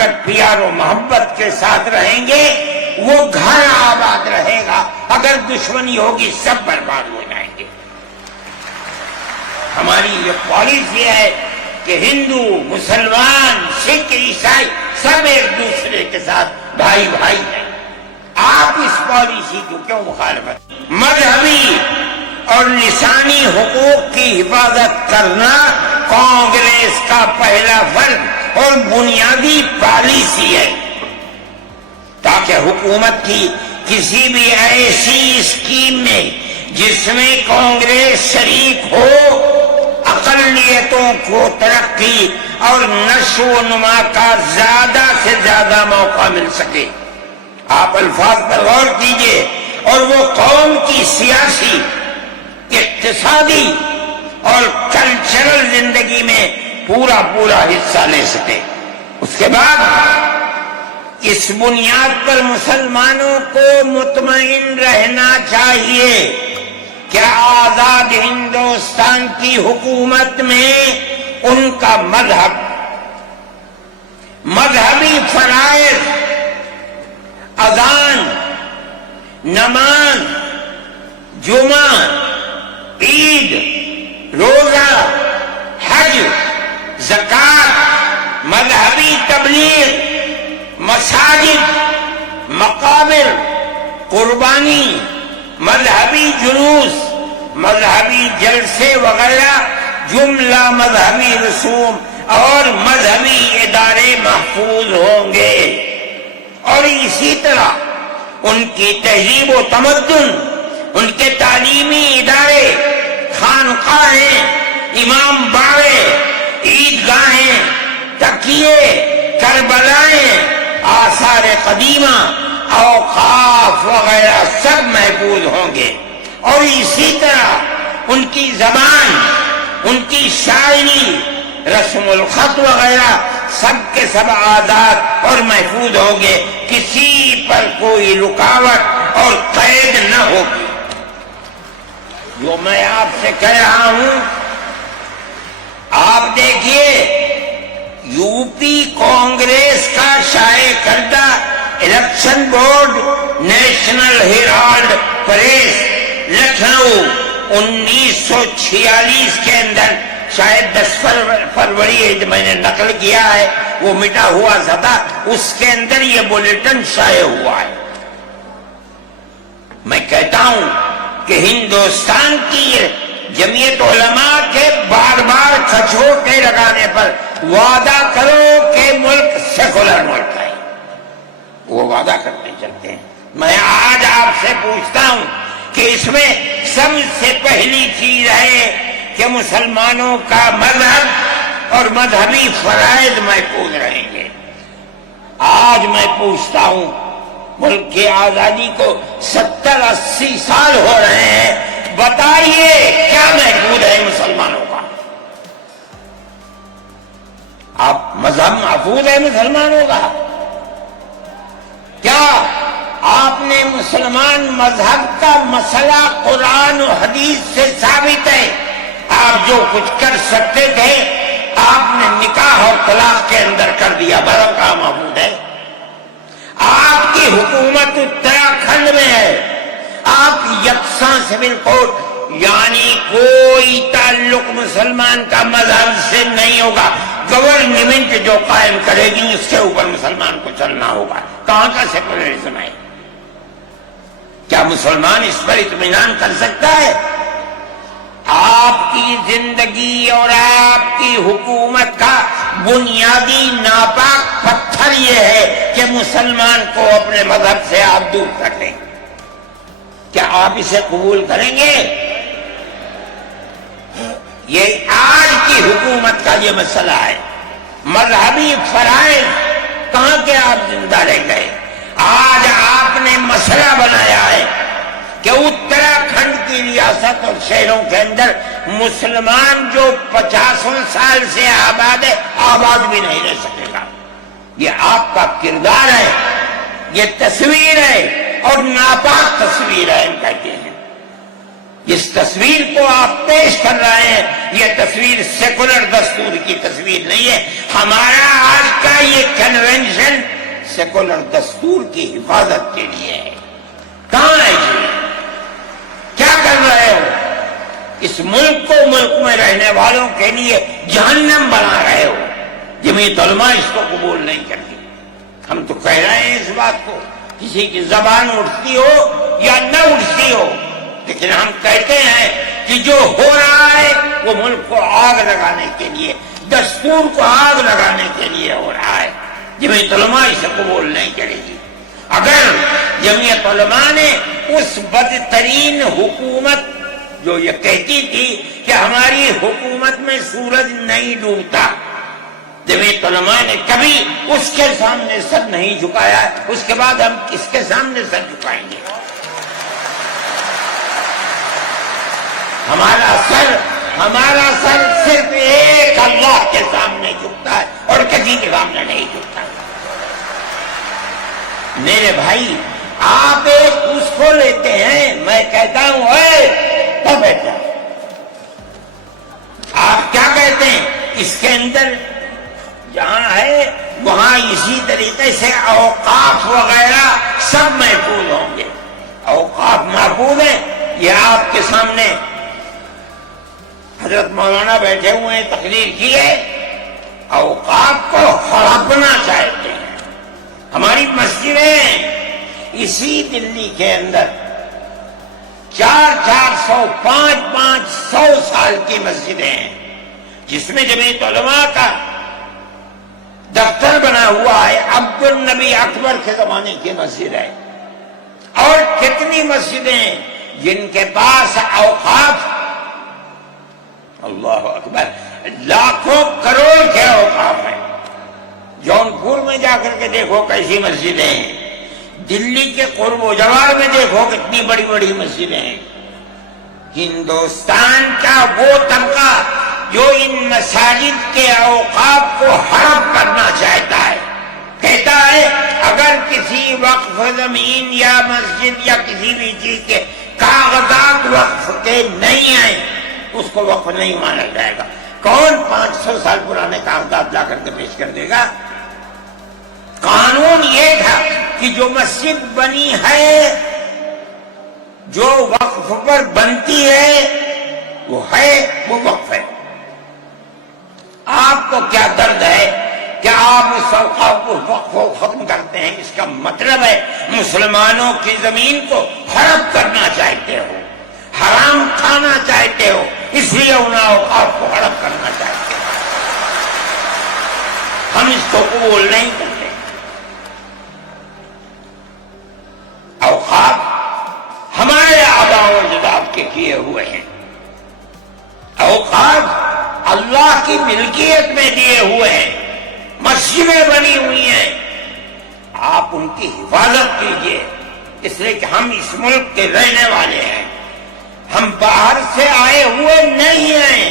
اگر پیار و محبت کے ساتھ رہیں گے وہ گھر آباد رہے گا، اگر دشمنی ہوگی سب برباد ہو جائیں گے۔ ہماری یہ پالیسی ہے کہ ہندو، مسلمان، سکھ، عیسائی سب ایک دوسرے کے ساتھ بھائی بھائی ہیں۔ آپ اس پالیسی کو کیوں مخالفت؟ مذہبی اور لسانی حقوق کی حفاظت کرنا کانگریس کا پہلا فرض اور بنیادی پالیسی ہے، تاکہ حکومت کی کسی بھی ایسی اسکیم میں جس میں کانگریس شریک ہو اقلیتوں کو ترقی اور نشو و نما کا زیادہ سے زیادہ موقع مل سکے۔ آپ الفاظ پر غور کیجئے اور وہ قوم کی سیاسی، اقتصادی اور کلچرل زندگی میں پورا حصہ لے سکے۔ اس کے بعد اس بنیاد پر مسلمانوں کو مطمئن رہنا چاہیے کہ آزاد ہندوستان کی حکومت میں ان کا مذہبی فرائض، اذان، نماز، جمعہ، عید، روزہ، حج، زکوٰۃ، مذہبی تبلیغ، مساجد، مقابر، قربانی، مذہبی جلوس، مذہبی جلسے وغیرہ جملہ مذہبی رسوم اور مذہبی ادارے محفوظ ہوں گے، اور اسی طرح ان کی تہذیب و تمدن، ان کے تعلیمی ادارے، خانقاہیں، امام باڑے، عیدگاہیں، تکیے، کربلائیں، آثار قدیمہ، اوقاف وغیرہ سب محفوظ ہوں گے، اور اسی طرح ان کی زبان، ان کی شاعری، رسم الخط وغیرہ سب کے سب آزاد اور محفوظ ہوں گے، کسی پر کوئی رکاوٹ اور قید نہ ہوگی۔ جو میں آپ سے کہہ رہا ہوں، آپ دیکھیے یو پی کانگریس کا شائع کردہ election board, National Herald press, Lucknow 1946 کے اندر، شاید 10 فروری ہے، میں نے نقل کیا ہے، وہ مٹا ہوا تھا، اس کے اندر یہ بلیٹن شائع ہوا ہے۔ میں کہتا ہوں کہ ہندوستان کی جمعیت علماء کے بار بار کھچوٹے لگانے پر وعدہ کرو کہ ملک سیکولر ملک ہے، وہ وعدہ کرتے چلتے ہیں۔ میں آج آپ سے پوچھتا ہوں کہ اس میں سب سے پہلی چیز ہے کہ مسلمانوں کا مذہب اور مذہبی فرائض محفوظ رہیں گے۔ آج میں پوچھتا ہوں، ملک کی آزادی کو 70-80 سال ہو رہے ہیں، بتائیے کیا محفوظ ہے مسلمانوں کا؟ آپ مذہب محفوظ ہے مسلمانوں کا؟ کیا آپ نے مسلمان مذہب کا مسئلہ قرآن و حدیث سے ثابت ہے؟ آپ جو کچھ کر سکتے تھے آپ نے نکاح اور طلاق کے اندر کر دیا، بڑا کام محفوظ ہے؟ آپ کی حکومت اتراکھنڈ میں ہے، آپ یکساں سول کوڈ، یعنی کوئی تعلق مسلمان کا مذہب سے نہیں ہوگا، گورنمنٹ جو قائم کرے گی اس کے اوپر مسلمان کو چلنا ہوگا۔ کہاں کا سیکولرزم ہے؟ کیا مسلمان اس پر اطمینان کر سکتا ہے؟ آپ کی زندگی اور آپ کی حکومت کا بنیادی ناپاک پتھر یہ ہے کہ مسلمان کو اپنے مذہب سے آپ دور کر دیں۔ کیا آپ اسے قبول کریں گے؟ یہ آج کی حکومت کا یہ مسئلہ ہے۔ مذہبی فرائض کہاں کے آپ زندہ رہ گئے؟ آج آپ نے مسئلہ بنایا ہے کہ اتراکھنڈ کی ریاست اور شہروں کے اندر مسلمان جو 50 سال سے آباد ہے، آباد بھی نہیں رہ سکے گا۔ یہ آپ کا کردار ہے، یہ تصویر ہے اور ناپاک تصویر ہے، ہم کہتے ہیں۔ اس تصویر کو آپ پیش کر رہے ہیں یہ تصویر سیکولر دستور کی تصویر نہیں ہے. ہمارا آج کا یہ کنونشن سیکولر دستور کی حفاظت کے لیے ہے. کہاں ہے جی؟ کیا کر رہے ہو؟ اس ملک کو ملک میں رہنے والوں کے لیے جہنم بنا رہے ہو. جمعیت علماء اس کو قبول نہیں کرتی. ہم تو کہہ رہے ہیں اس بات کو، کسی کی زبان اٹھتی ہو یا نہ اٹھتی ہو، لیکن ہم کہتے ہیں کہ جو ہو رہا ہے وہ ملک کو آگ لگانے کے لیے، دستور کو آگ لگانے کے لیے ہو رہا ہے. جمعیت علماء اسے قبول نہیں کرے گی. اگر جمعیت علماء نے اس بدترین حکومت جو یہ کہتی تھی کہ ہماری حکومت میں سورج نہیں ڈوبتا، جمعیت علماء نے کبھی اس کے سامنے سر نہیں جھکایا، اس کے بعد ہم کس کے سامنے سر جھکائیں گے؟ ہمارا سر صرف ایک اللہ کے سامنے جھکتا ہے اور کسی کے سامنے نہیں جھکتا. میرے بھائی، آپ ایک اس کو لیتے ہیں، میں کہتا ہوں اے تو بیٹا، آپ کیا کہتے ہیں؟ اس کے اندر جہاں ہے وہاں اسی طریقے سے اوقاف وغیرہ سب محفوظ ہوں گے. اوقاف محفوظ ہیں. یہ آپ کے سامنے حضرت مولانا بیٹھے ہوئے ہیں، تقریر کی ہے. اوقاف کو ہڑپنا چاہتے ہیں. ہماری مسجدیں اسی دلی کے اندر 400 500 سال کی مسجدیں ہیں، جس میں جمعیت علماء کا دفتر بنا ہوا ہے. عبد النبی اکبر کے زمانے کی مسجد ہے. اور کتنی مسجدیں جن کے پاس اوقاف، اللہ اکبر، لاکھوں کروڑ کے اوقاف ہیں. جونپور میں جا کر کے دیکھو کیسی مسجدیں ہیں. دلی کے قرب و جوار میں دیکھو کتنی بڑی بڑی مسجدیں ہیں. ہندوستان کا وہ طبقہ جو ان مساجد کے اوقاف کو حرب کرنا چاہتا ہے، کہتا ہے اگر کسی وقف زمین یا مسجد یا کسی بھی چیز کے کاغذات وقف کے نہیں آئے اس کو وقف نہیں مانا جائے گا. کون 500 سال پرانے کاغذات لا کر کے پیش کر دے گا؟ قانون یہ تھا کہ جو مسجد بنی ہے، جو وقف پر بنتی ہے وہ وقف ہے. آپ کو کیا درد ہے کہ آپ اس اوقاف کو وقف کو ختم کرتے ہیں؟ اس کا مطلب ہے مسلمانوں کی زمین کو ہڑپ کرنا چاہتے ہو، حرام کھانا چاہتے ہو، اس لیے ان اوقاف کو ہڑپ کرنا چاہتے ہو. ہم اس کو قبول نہیں کرتے. اوقاف ہمارے آباء و اجداد کے کیے ہوئے ہیں. اوقاف اللہ کی ملکیت میں دیے ہوئے ہیں. مسجدیں بنی ہوئی ہیں، آپ ان کی حفاظت کیجئے، اس لیے کہ ہم اس ملک کے رہنے والے ہیں. ہم باہر سے آئے ہوئے نہیں ہیں.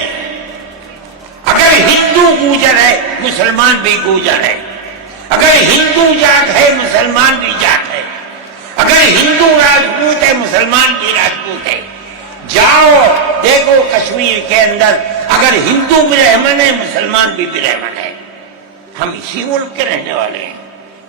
اگر ہندو گوجر ہے مسلمان بھی گوجر ہے. اگر ہندو جاٹ ہے مسلمان بھی جاٹ ہے. اگر ہندو راجپوت ہے مسلمان بھی راجپوت ہے. جاؤ دیکھو کشمیر کے اندر اگر ہندو برہمن ہے مسلمان بھی برہمن ہے. ہم اسی ملک کے رہنے والے ہیں.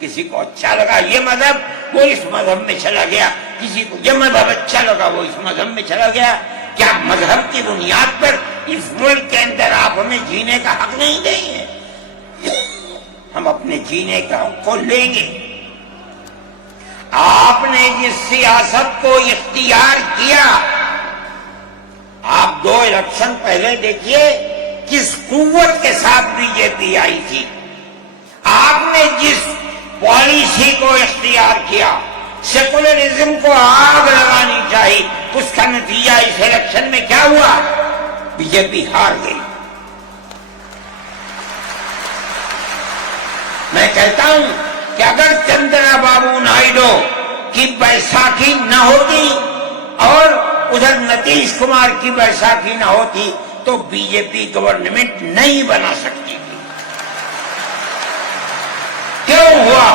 کسی کو اچھا لگا یہ مذہب وہ اس مذہب میں چلا گیا، کسی کو یہ مذہب اچھا لگا وہ اس مذہب میں چلا گیا. کیا مذہب کی بنیاد پر اس ملک کے اندر آپ ہمیں جینے کا حق نہیں دیں گے؟ ہم اپنے جینے کا حق کو لیں گے. آپ نے جس سیاست کو اختیار کیا، آپ 2 الیکشن پہلے دیکھیے کس قوت کے ساتھ بی جے پی آئی تھی. آپ نے جس پالیسی کو اختیار کیا، سیکولرزم کو آگ لگانی چاہیے، اس کا نتیجہ اس الیکشن میں کیا ہوا؟ بی جے پی ہار گئی. میں کہتا ہوں کہ اگر چندرا بابو نائیڈو کی بیساکھی نہ ہوتی اور ادھر نتیش کمار کی بیساکھی نہ ہوتی تو بی جے پی گورنمنٹ نہیں بنا سکتی تھی. کیوں ہوا؟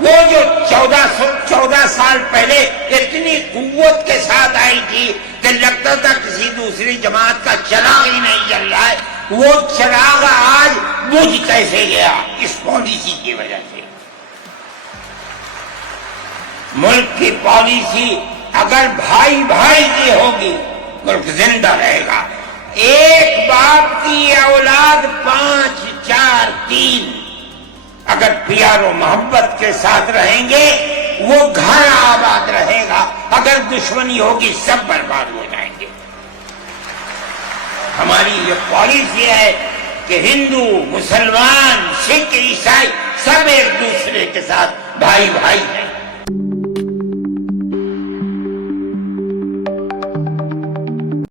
وہ جو 14 سال پہلے اتنی اتنی قوت کے ساتھ آئی تھی کہ لگتا تھا کسی دوسری جماعت کا چراغ ہی نہیں جل رہا ہے. وہ چراغ آج بجھ کیسے گیا؟ اس پالیسی کی وجہ سے. ملک کی پالیسی اگر بھائی بھائی کی ہوگی ملک زندہ رہے گا. ایک باپ کی اولاد 5 4 3 اگر پیار و محبت کے ساتھ رہیں گے وہ گھر آباد رہے گا. اگر دشمنی ہوگی سب برباد ہو جائیں گے. ہماری یہ پالیسی ہے کہ ہندو مسلمان سکھ عیسائی سب ایک دوسرے کے ساتھ بھائی بھائی ہیں.